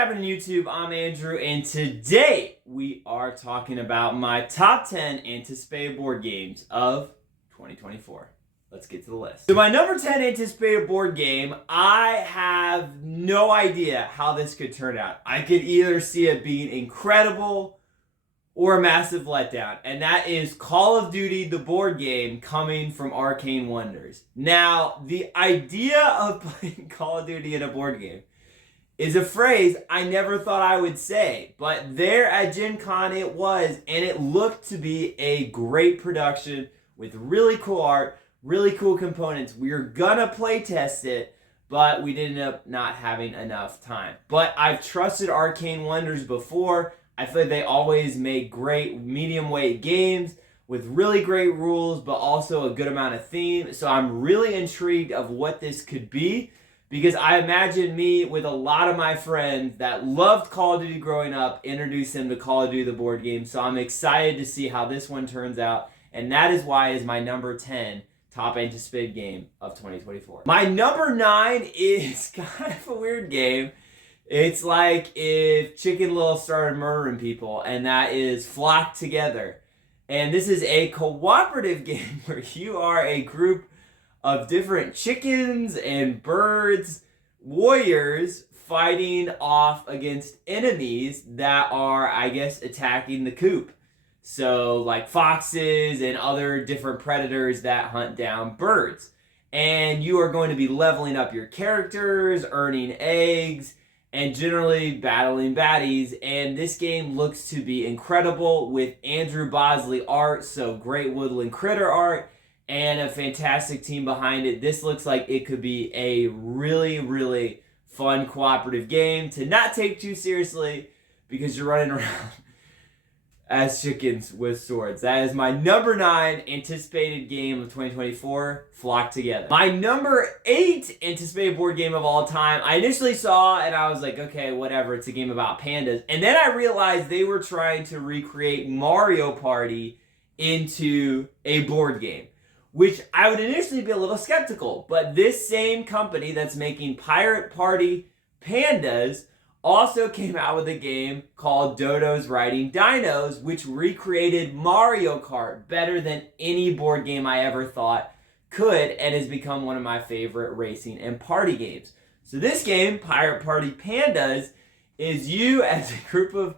happening, YouTube? I'm Andrew, and today we are talking about my top 10 anticipated board games of 2024. Let's get to the list. So my number 10 anticipated board game, I have no idea how this could turn out. I could either see it being incredible or a massive letdown, and that is Call of Duty, the board game, coming from Arcane Wonders. Now, the idea of playing Call of Duty in a board game is a phrase I never thought I would say, but there at Gen Con it was, and it looked to be a great production with really cool art, really cool components. We were gonna play test it, but we did end up not having enough time. But I've trusted Arcane Wonders before. I feel like they always make great medium weight games with really great rules, but also a good amount of theme. So I'm really intrigued of what this could be, because I imagine me with a lot of my friends that loved Call of Duty growing up, introduce them to Call of Duty the board game. So I'm excited to see how this one turns out. And that is why is my number 10 top anticipated game of 2024. My number 9 is kind of a weird game. It's like if Chicken Little started murdering people, and that is Flock Together. And this is a cooperative game where you are a group of different chickens and birds, warriors, fighting off against enemies that are, I guess, attacking the coop. So, like foxes and other different predators that hunt down birds. And you are going to be leveling up your characters, earning eggs, and generally battling baddies. And this game looks to be incredible with Andrew Bosley art, so great woodland critter art, and a fantastic team behind it. This looks like it could be a really, really fun cooperative game to not take too seriously, because you're running around as chickens with swords. That is my number 9 anticipated game of 2024, Flock Together. My number 8 anticipated board game of all time, I initially saw and I was like, okay, whatever, it's a game about pandas. And then I realized they were trying to recreate Mario Party into a board game, which I would initially be a little skeptical. But this same company that's making Pirate Party Pandas also came out with a game called Dodo's Riding Dinos, which recreated Mario Kart better than any board game I ever thought could, and has become one of my favorite racing and party games. So this game, Pirate Party Pandas, is you as a group of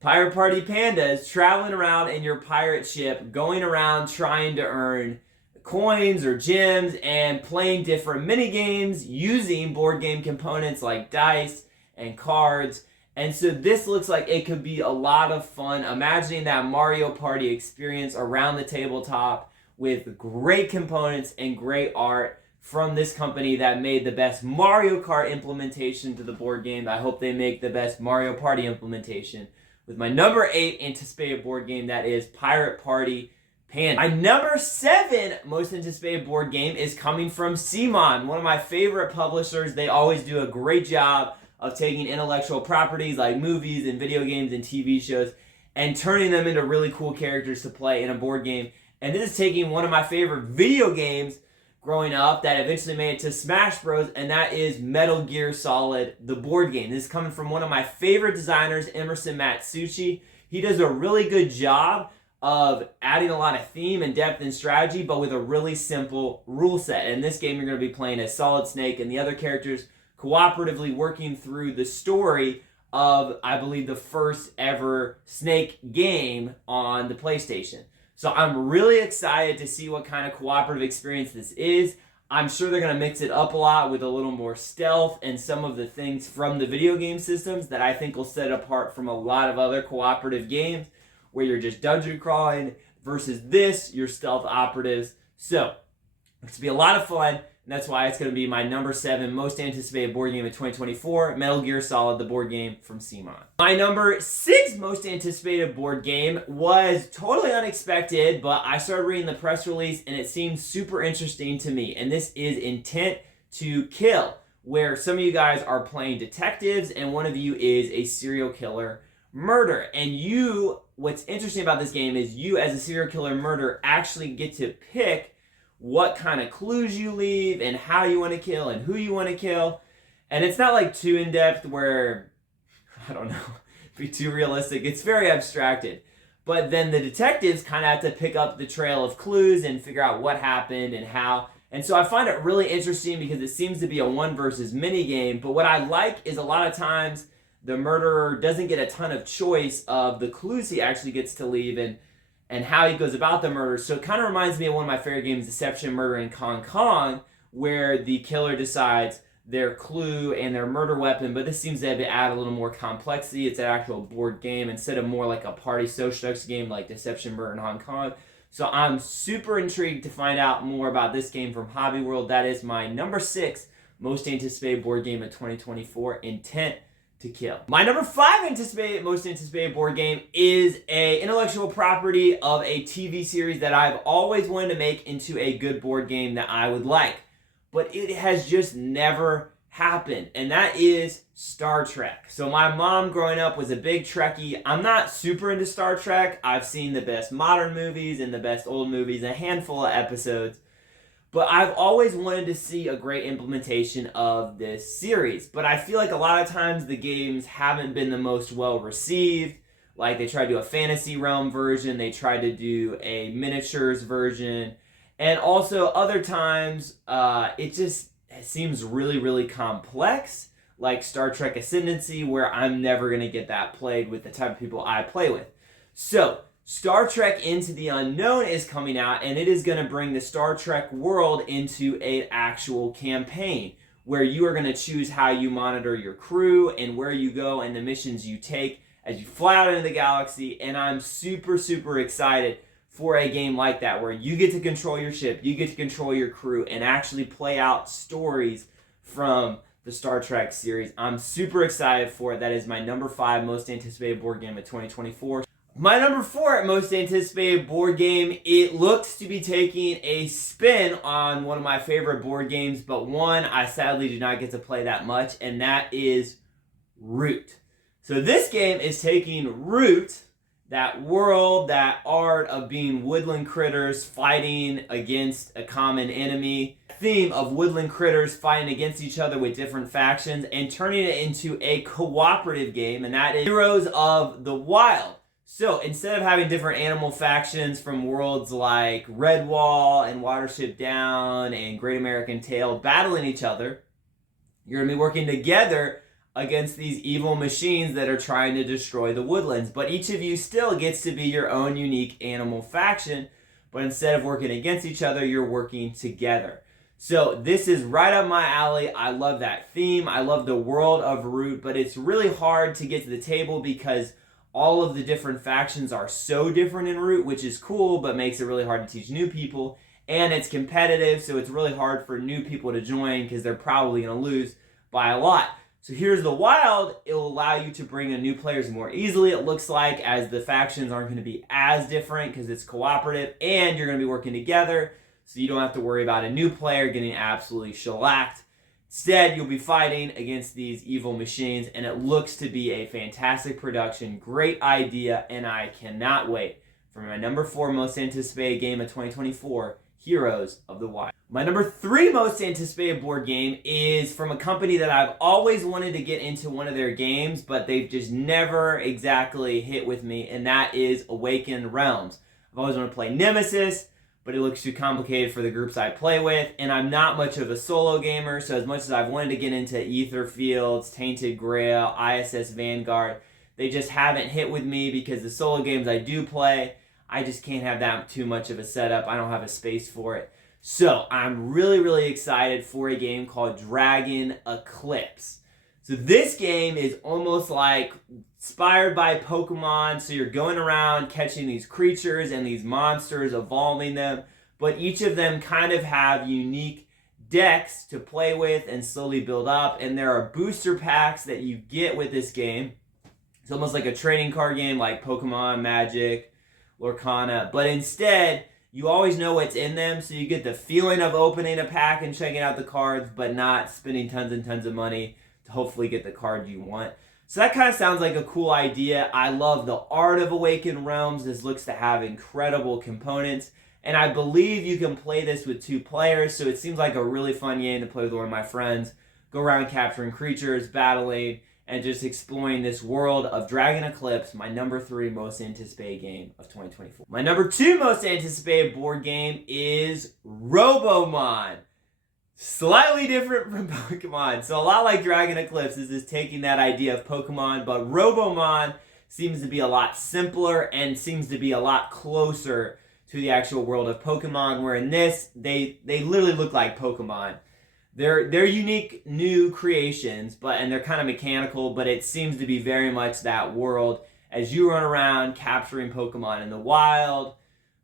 Pirate Party Pandas traveling around in your pirate ship, going around trying to earn coins or gems and playing different mini games using board game components like dice and cards. And so this looks like it could be a lot of fun. Imagining that Mario Party experience around the tabletop with great components and great art from this company that made the best Mario Kart implementation to the board game. I hope they make the best Mario Party implementation with my number 8 anticipated board game, that is Pirate Party Panda. My number 7 most anticipated board game is coming from CMON, one of my favorite publishers. They always do a great job of taking intellectual properties like movies and video games and TV shows and turning them into really cool characters to play in a board game. And this is taking one of my favorite video games growing up that eventually made it to Smash Bros, and that is Metal Gear Solid, the board game. This is coming from one of my favorite designers, Emerson Matsuuchi. He does a really good job of adding a lot of theme and depth and strategy, but with a really simple rule set. In this game, you're going to be playing as Solid Snake and the other characters cooperatively working through the story of, I believe, the first ever Snake game on the PlayStation. So I'm really excited to see what kind of cooperative experience this is. I'm sure they're going to mix it up a lot with a little more stealth and some of the things from the video game systems that I think will set it apart from a lot of other cooperative games where you're just dungeon crawling versus this, you're stealth operatives. So it's going to be a lot of fun. And that's why it's going to be my number 7 most anticipated board game of 2024, Metal Gear Solid, the board game from CMON. My number 6 most anticipated board game was totally unexpected, but I started reading the press release and it seemed super interesting to me. And this is Intent to Kill, where some of you guys are playing detectives and one of you is a serial killer murderer. And what's interesting about this game is you as a serial killer murderer actually get to pick what kind of clues you leave and how you want to kill and who you want to kill. And it's not like too in-depth where I don't know, be too realistic. It's very abstracted. But then the detectives kind of have to pick up the trail of clues and figure out what happened and how. And so I find it really interesting because it seems to be a one versus many game. But what I like is a lot of times the murderer doesn't get a ton of choice of the clues he actually gets to leave and how he goes about the murder. So it kind of reminds me of one of my favorite games, Deception, Murder, and Kong Kong, where the killer decides their clue and their murder weapon, but this seems to add a little more complexity. It's an actual board game instead of more like a party social deduction game like Deception, Murder, and Hong Kong. So I'm super intrigued to find out more about this game from Hobby World. That is my number 6 most anticipated board game of 2024, Intent to Kill. My number 5 most anticipated board game is a intellectual property of a TV series that I've always wanted to make into a good board game that I would like. But it has just never happened, and that is Star Trek. So my mom growing up was a big Trekkie. I'm not super into Star Trek. I've seen the best modern movies and the best old movies, a handful of episodes. But I've always wanted to see a great implementation of this series. But I feel like a lot of times the games haven't been the most well received. Like they tried to do a fantasy realm version, they tried to do a miniatures version. And also other times, it seems really, really complex, like Star Trek Ascendancy, where I'm never going to get that played with the type of people I play with. So, Star Trek Into the Unknown is coming out, and it is going to bring the Star Trek world into an actual campaign, where you are going to choose how you monitor your crew and where you go and the missions you take as you fly out into the galaxy, and I'm super, super excited for a game like that, where you get to control your ship, you get to control your crew, and actually play out stories from the Star Trek series. I'm super excited for it. That is my number 5 most anticipated board game of 2024. My number 4 most anticipated board game, it looks to be taking a spin on one of my favorite board games, but one I sadly do not get to play that much, and that is Root. So this game is taking Root, that world, that art of being woodland critters fighting against a common enemy, theme of woodland critters fighting against each other with different factions, and turning it into a cooperative game, and that is Heroes of the Wild. So instead of having different animal factions from worlds like Redwall and Watership Down and Great American Tail battling each other, you're going to be working together against these evil machines that are trying to destroy the woodlands. But each of you still gets to be your own unique animal faction, but instead of working against each other, you're working together. So this is right up my alley. I love that theme. I love the world of Root, but it's really hard to get to the table because all of the different factions are so different in Root, which is cool, but makes it really hard to teach new people. And it's competitive, so it's really hard for new people to join because they're probably going to lose by a lot. So Heroes of the Wild, it will allow you to bring in new players more easily, it looks like, as the factions aren't going to be as different because it's cooperative, and you're going to be working together, so you don't have to worry about a new player getting absolutely shellacked. Instead, you'll be fighting against these evil machines, and it looks to be a fantastic production, great idea, and I cannot wait for my number 4 most anticipated game of 2024, Heroes of the Wild. My number 3 most anticipated board game is from a company that I've always wanted to get into one of their games, but they've just never exactly hit with me, and that is Awakened Realms. I've always wanted to play Nemesis, but it looks too complicated for the groups I play with, and I'm not much of a solo gamer, so as much as I've wanted to get into Ether Fields, Tainted Grail, ISS Vanguard, they just haven't hit with me because the solo games I do play, I just can't have that too much of a setup. I don't have a space for it. So I'm really, really excited for a game called Dragon Eclipse. So this game is almost like inspired by Pokemon. So you're going around catching these creatures and these monsters, evolving them. But each of them kind of have unique decks to play with and slowly build up. And there are booster packs that you get with this game. It's almost like a trading card game like Pokemon, Magic, Lorcana, but instead you always know what's in them, so you get the feeling of opening a pack and checking out the cards, but not spending tons and tons of money to hopefully get the card you want. So that kind of sounds like a cool idea. I love the art of Awakened Realms. This looks to have incredible components, and I believe you can play this with 2 players, so it seems like a really fun game to play with one of my friends. Go around capturing creatures, battling, and just exploring this world of Dragon Eclipse, my number 3 most anticipated game of 2024. My number 2 most anticipated board game is Robomon. Slightly different from Pokemon. So a lot like Dragon Eclipse, this is taking that idea of Pokemon, but Robomon seems to be a lot simpler and seems to be a lot closer to the actual world of Pokemon, where in this, they literally look like Pokemon. They're unique new creations, and they're kind of mechanical, but it seems to be very much that world as you run around capturing Pokemon in the wild,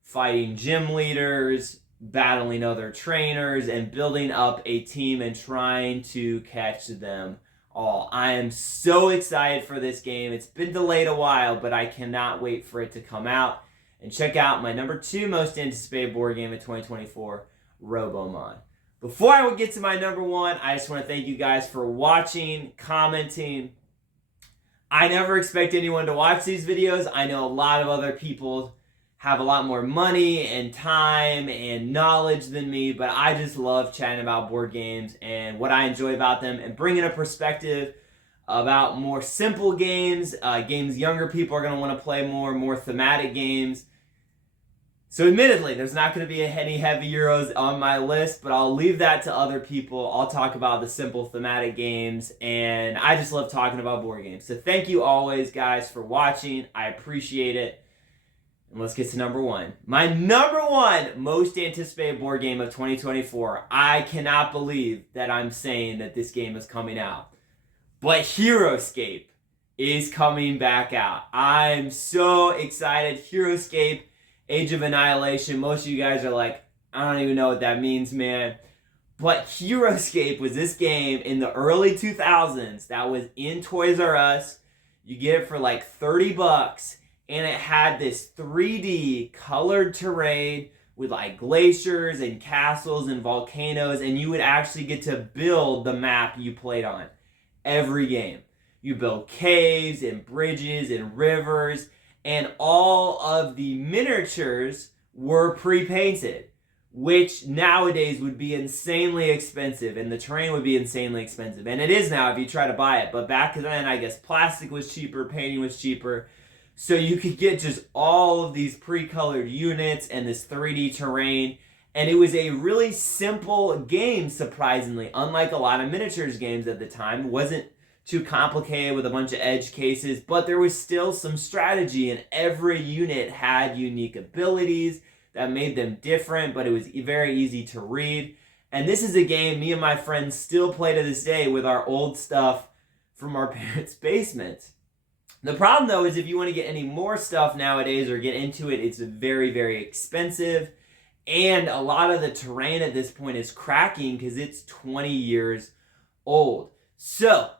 fighting gym leaders, battling other trainers, and building up a team and trying to catch them all. I am so excited for this game. It's been delayed a while, but I cannot wait for it to come out. And check out my number 2 most anticipated board game of 2024, Robomon. Before I would get to my number 1, I just want to thank you guys for watching, commenting. I never expect anyone to watch these videos. I know a lot of other people have a lot more money and time and knowledge than me, but I just love chatting about board games and what I enjoy about them and bringing a perspective about more simple games, games younger people are going to want to play more thematic games. So admittedly, there's not going to be any heavy Euros on my list, but I'll leave that to other people. I'll talk about the simple thematic games, and I just love talking about board games. So thank you always, guys, for watching. I appreciate it. And let's get to number 1. My number 1 most anticipated board game of 2024. I cannot believe that I'm saying that this game is coming out. But Heroescape is coming back out. I'm so excited. Heroescape, Age of Annihilation. Most of you guys are like, I don't even know what that means, man. But Heroescape was this game in the early 2000s that was in Toys R Us. You get it for like $30. And it had this 3D colored terrain with like glaciers and castles and volcanoes, and you would actually get to build the map you played on every game. You build caves and bridges and rivers, and all of the miniatures were pre-painted, which nowadays would be insanely expensive, and the terrain would be insanely expensive. And it is now if you try to buy it, but back then I guess plastic was cheaper, painting was cheaper. So you could get just all of these pre-colored units and this 3D terrain. And it was a really simple game, surprisingly. Unlike a lot of miniatures games at the time. It wasn't too complicated with a bunch of edge cases. But there was still some strategy. And every unit had unique abilities that made them different. But it was very easy to read. And this is a game me and my friends still play to this day with our old stuff from our parents' basement. The problem, though, is if you want to get any more stuff nowadays or get into it, it's very, very expensive. And a lot of the terrain at this point is cracking because it's 20 years old. So,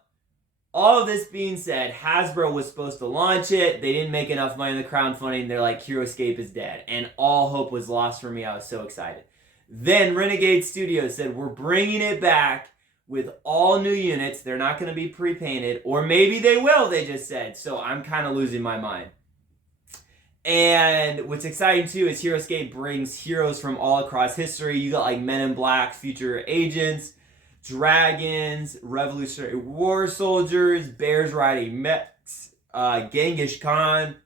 all of this being said, Hasbro was supposed to launch it. They didn't make enough money in the crowdfunding. They're like, Heroescape is dead. And all hope was lost for me. I was so excited. Then Renegade Studios said, we're bringing it back with all new units. They're not going to be pre-painted, or maybe they will, they just said. So I'm kind of losing my mind. And what's exciting too is Heroescape brings heroes from all across history. You got like Men in Black, future agents, dragons, Revolutionary War soldiers, bears riding mechs, Genghis Khan,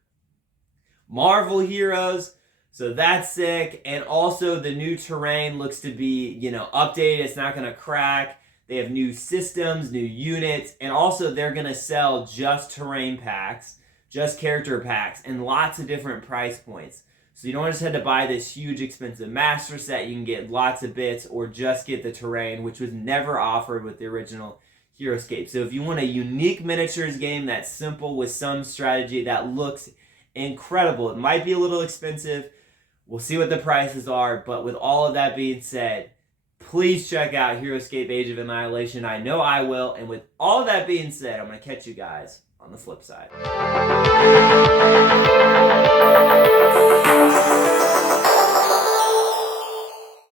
Marvel heroes. So that's sick. And also the new terrain looks to be, updated. It's not going to crack. They have new systems, new units, and also they're going to sell just terrain packs, just character packs, and lots of different price points. So you don't just have to buy this huge expensive master set. You can get lots of bits or just get the terrain, which was never offered with the original Heroescape. So if you want a unique miniatures game that's simple with some strategy that looks incredible, it might be a little expensive. We'll see what the prices are, but with all of that being said, please check out Heroescape Age of Annihilation. I know I will. And with all of that being said, I'm going to catch you guys on the flip side.